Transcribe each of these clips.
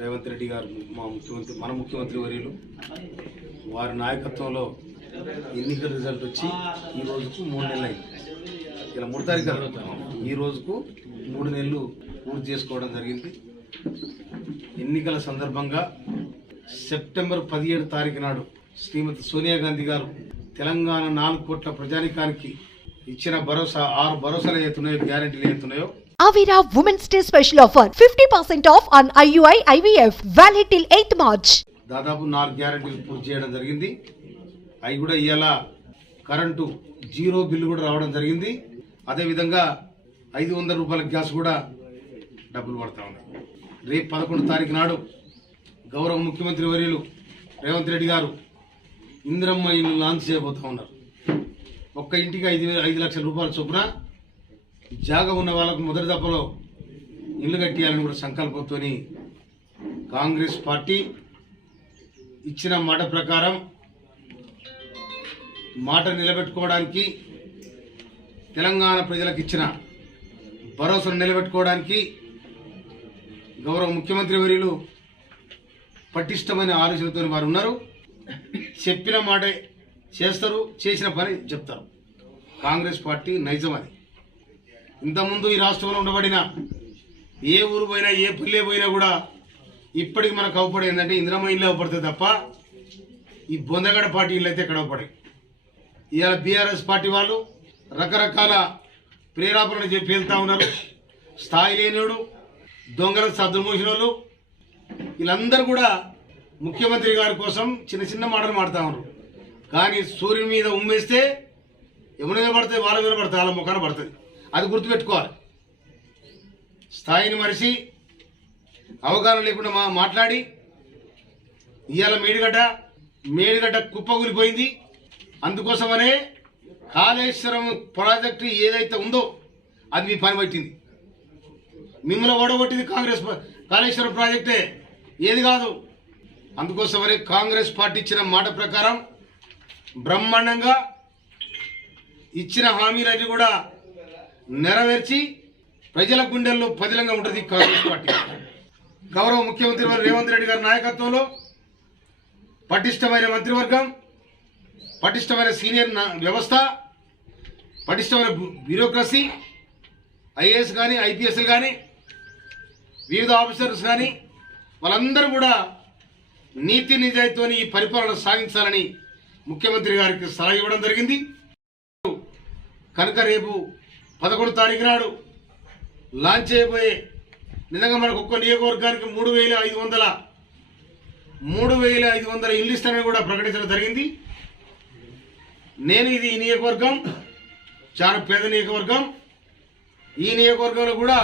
రేవంత్ రెడ్డి గారు మన ముఖ్యమంత్రి వర్యులు వారి నాయకత్వంలో ఎన్నికల రిజల్ట్ వచ్చి ఈ రోజుకు 3 నెలలు అయింది. ఇలా 3 తారీఖు ఈ రోజుకు 3 నెలలు పూర్తి చేసుకోవడం జరిగింది. ఎన్నికల సందర్భంగా సెప్టెంబర్ 17 తారీఖు నాడు శ్రీమతి సోనియా గాంధీ గారు తెలంగాణ 4 కోట్ల ప్రజానికానికి ఇచ్చిన భరోసా 6 భరోసాలు ఏతున్నాయో గ్యారెంటీలు ఏతున్నాయో Avira Women's Day special offer 50% off on IUI IVF valid till 8th March. దాదాపు 4 గ్యారెంటీలు పూర్తి చేయడం జరిగింది. అవి కూడా ఇవాళ కరెంటు జీరో బిల్లు కూడా రావడం జరిగింది. అదేవిధంగా 500 రూపాయల గ్యాస్ కూడా డబ్బులు పడతా ఉన్నాయి. రేపు 11 తారీఖు నాడు గౌరవ ముఖ్యమంత్రి వర్యులు రేవంత్ రెడ్డి గారు ఇందిరమ్మ ఇల్లు లాంచ్ చేయబోతా ఉన్నారు. ఒక్క ఇంటికి 5 లక్షల రూపాయల చొప్పున జాగా ఉన్న వాళ్ళకు మొదటి దప్పలో ఇల్లు కట్టియాలని కూడా సంకల్పంతో కాంగ్రెస్ పార్టీ ఇచ్చిన మాట ప్రకారం మాట నిలబెట్టుకోవడానికి, తెలంగాణ ప్రజలకు ఇచ్చిన భరోసాను నిలబెట్టుకోవడానికి గౌరవ ముఖ్యమంత్రి వర్యులు పటిష్టమైన ఆలోచనతో వారు ఉన్నారు. చెప్పిన మాట చేస్తారు, చేసిన పని చెప్తారు. కాంగ్రెస్ పార్టీ నైజం అది. ఇంతకుముందు ఈ రాష్ట్రంలో ఉండబడిన ఏ ఊరు పోయినా ఏ పల్లె పోయినా కూడా ఇప్పటికి మనకు అవపడే ఏంటంటే ఇందిరమ్మ ఇల్లు అవపడుతుంది తప్ప ఈ బొందగడ పార్టీ ఇల్లు అయితే ఎక్కడ అవపడాయి. ఇవాళ బీఆర్ఎస్ పార్టీ వాళ్ళు రకరకాల ప్రేరేపణలు చెప్పి వెళ్తా ఉన్నారు. స్థాయి లేనివాడు, దొంగల సద్దులు మోసిన వాళ్ళు వీళ్ళందరూ కూడా ముఖ్యమంత్రి గారి కోసం చిన్న చిన్న మాటలు మాడుతూ ఉన్నారు. కానీ సూర్యుని మీద ఉమ్మేస్తే ఎవరి మీద పడుతుంది, వాళ్ళ మీద పడుతుంది, వాళ్ళ ముఖాన పడుతుంది. అది గుర్తుపెట్టుకోవాలి. స్థాయిని మరిచి అవగాహన లేకుండా మాట్లాడి ఇవాళ మేడిగడ్డ కుప్పకూలిపోయింది. అందుకోసమనే కాళేశ్వరం ప్రాజెక్టు ఏదైతే ఉందో అది మీ పని పట్టింది. మిమ్మల్ని ఓడగొట్టింది కాళేశ్వరం ప్రాజెక్టే, ఏది కాదు. అందుకోసమనే కాంగ్రెస్ పార్టీ ఇచ్చిన మాట ప్రకారం బ్రహ్మాండంగా ఇచ్చిన హామీలన్నీ కూడా నెరవేర్చి ప్రజల గుండెల్లో పదిలంగా ఉంటుంది కాంగ్రెస్ పార్టీ. గౌరవ ముఖ్యమంత్రి రేవంత్ రెడ్డి గారి నాయకత్వంలో పటిష్టమైన మంత్రివర్గం, పటిష్టమైన సీనియర్ వ్యవస్థ, పటిష్టమైన బ్యూరోక్రసీ, ఐఏఎస్ కానీ ఐపీఎస్లు కానీ వివిధ ఆఫీసర్స్ కానీ వాళ్ళందరూ కూడా నీతి నిజాయితీతో ఈ పరిపాలన సాగించాలని ముఖ్యమంత్రి గారికి సలహా ఇవ్వడం జరిగింది. కనుక రేపు 11 తారీఖు నాడు లాంచ్ చేయబోయే నిజంగా మనకు ఒక్క నియోజకవర్గానికి 3,500 ఇల్లు ఇస్తానని కూడా ప్రకటించడం జరిగింది. నేను ఈ నియోజకవర్గం చాలా పేద నియోజకవర్గం. ఈ నియోజకవర్గంలో కూడా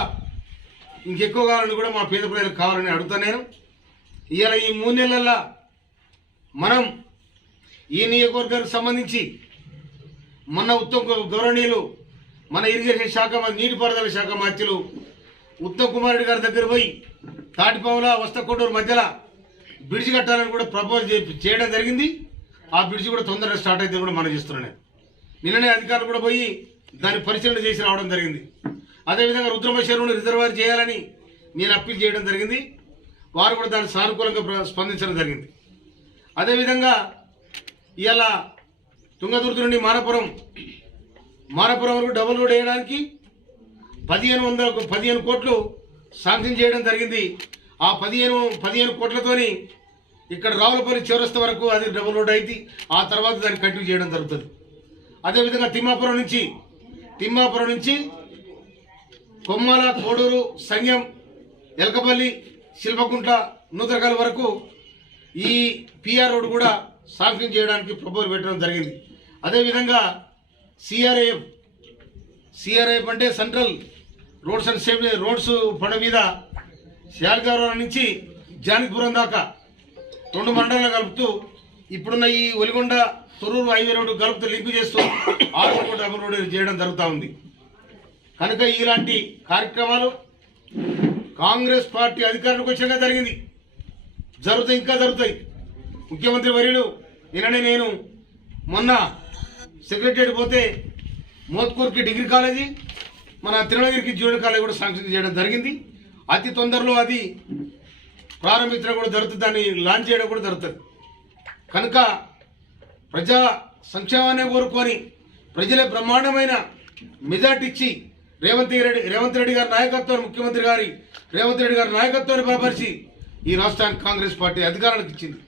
ఇంకెక్కువ కావాలని కూడా మా పేద ప్రజలకు కావాలని అడుగుతాను నేను. ఇవాళ ఈ 3 నెలల్లో మనం ఈ నియోజకవర్గానికి సంబంధించి మొన్న గౌరవనీయులు మన ఇరిగేషన్ శాఖ, నీటిపారుదల శాఖ మంత్రులు ఉత్తమ్ కుమార్ రెడ్డి గారి దగ్గర పోయి తాటిపాముల వస్తకోటూరు మధ్యలో బ్రిడ్జి కట్టాలని కూడా ప్రపోజ్ చేయడం జరిగింది. ఆ బ్రిడ్జి కూడా తొందరగా స్టార్ట్ అయితే కూడా మనం చేస్తున్నాను. నిన్ననే అధికారులు కూడా పోయి దాన్ని పరిశీలన చేసి రావడం జరిగింది. అదేవిధంగా రుద్రమ చెరువును రిజర్వాయర్ చేయాలని నేను అప్పీల్ చేయడం జరిగింది. వారు కూడా దాన్ని సానుకూలంగా స్పందించడం జరిగింది. అదేవిధంగా ఇవాళ తుంగతుర్తి నుండి మానపురం వరకు డబుల్ రోడ్ వేయడానికి 15 కోట్లు శాంక్షన్ చేయడం జరిగింది. ఆ 15 కోట్లతోని ఇక్కడ రావులపల్లి చౌరస్తా వరకు అది డబుల్ రోడ్ అయితే ఆ తర్వాత దాన్ని కంటిన్యూ చేయడం జరుగుతుంది. అదేవిధంగా తిమ్మాపురం నుంచి కొమ్మల, కోడూరు, సంగం, ఎలకపల్లి, శిల్పకుంట్ల, నూతరకాల వరకు ఈ పిఆర్ రోడ్ కూడా శాంక్షన్ చేయడానికి ప్రపోజల్ పెట్టడం జరిగింది. అదేవిధంగా సిఆర్ఐఎఫ్ అంటే central roads and safety roads పడ మీద శాలిగారం నుంచి జానకిపురం దాకా 2 మండలాలు కలుపుతూ ఇప్పుడున్న ఈ ఒలిగొండ తొర్రూరు హైవే రోడ్డు కలుపుతూ లింక్ చేస్తూ 6 కోట్ల డబుల్ రోడ్ చేయడం జరుగుతూ ఉంది. కనుక ఇలాంటి కార్యక్రమాలు కాంగ్రెస్ పార్టీ అధికారంలోకి వచ్చాక జరిగింది, జరుగుతాయి, ఇంకా జరుగుతాయి. ముఖ్యమంత్రి వర్యులు నిన్ననే నేను మొన్న సెక్రటరియట్ పోతే మోత్కూర్కి డిగ్రీ కాలేజీ, మన తిరుమలగిరికి జూనియర్ కాలేజీ కూడా శాంక్షన్ చేయడం జరిగింది. అతి తొందరలో అది ప్రారంభించడం కూడా జరుగుతుంది, దాన్ని లాంచ్ చేయడం కూడా జరుగుతుంది. కనుక ప్రజా సంక్షేమాన్ని కోరుకొని ప్రజలే బ్రహ్మాండమైన మెజార్టీ ఇచ్చి రేవంత్ రెడ్డి గారి నాయకత్వాన్ని, ముఖ్యమంత్రి గారి రేవంత్ రెడ్డి గారి నాయకత్వాన్ని బలపరిచి ఈ రాష్ట్రానికి కాంగ్రెస్ పార్టీ అధికారానికి ఇచ్చింది.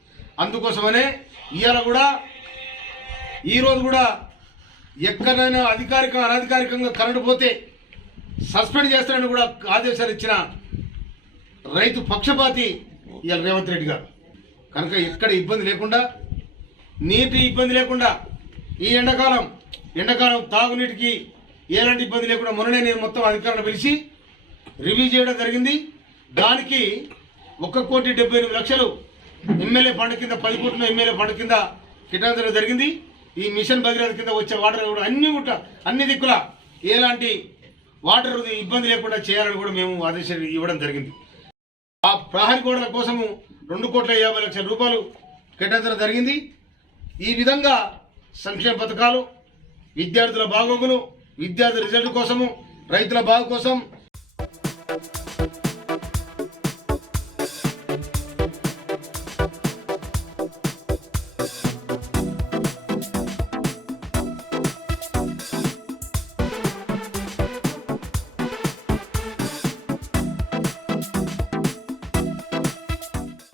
అందుకోసమనే ఈరోజు కూడా ఎక్కడైనా అనధికారికంగా కరెంటు పోతే సస్పెండ్ చేస్తారని కూడా ఆదేశాలు ఇచ్చిన రైతు పక్షపాతి ఇవాళ రేవంత్ రెడ్డి గారు. కనుక ఎక్కడ ఇబ్బంది లేకుండా, నీటి ఇబ్బంది లేకుండా, ఈ ఎండాకాలం తాగునీటికి ఎలాంటి ఇబ్బంది లేకుండా మొన్ననే నేను మొత్తం అధికారులను పిలిచి రివ్యూ చేయడం జరిగింది. దానికి 1,78,00,000 ఎమ్మెల్యే ఫండ్ కింద, 10 కోట్ల ఎమ్మెల్యే ఫండ్ కింద కేటాయించడం జరిగింది. ఈ మిషన్ భగీరథ కింద వచ్చే వాటర్ కూడా అన్ని దిక్కుల ఎలాంటి వాటర్ ఇబ్బంది లేకుండా చేయాలని కూడా మేము ఆదేశాలు ఇవ్వడం జరిగింది. ఆ ప్రహరీ గోడల కోసము 2,50,00,000 రూపాయలు కేటాయించడం జరిగింది. ఈ విధంగా సంక్షేమ పథకాలు, విద్యార్థుల బాగోగులు, విద్యార్థి రిజల్ట్ కోసము, రైతుల బాగు కోసం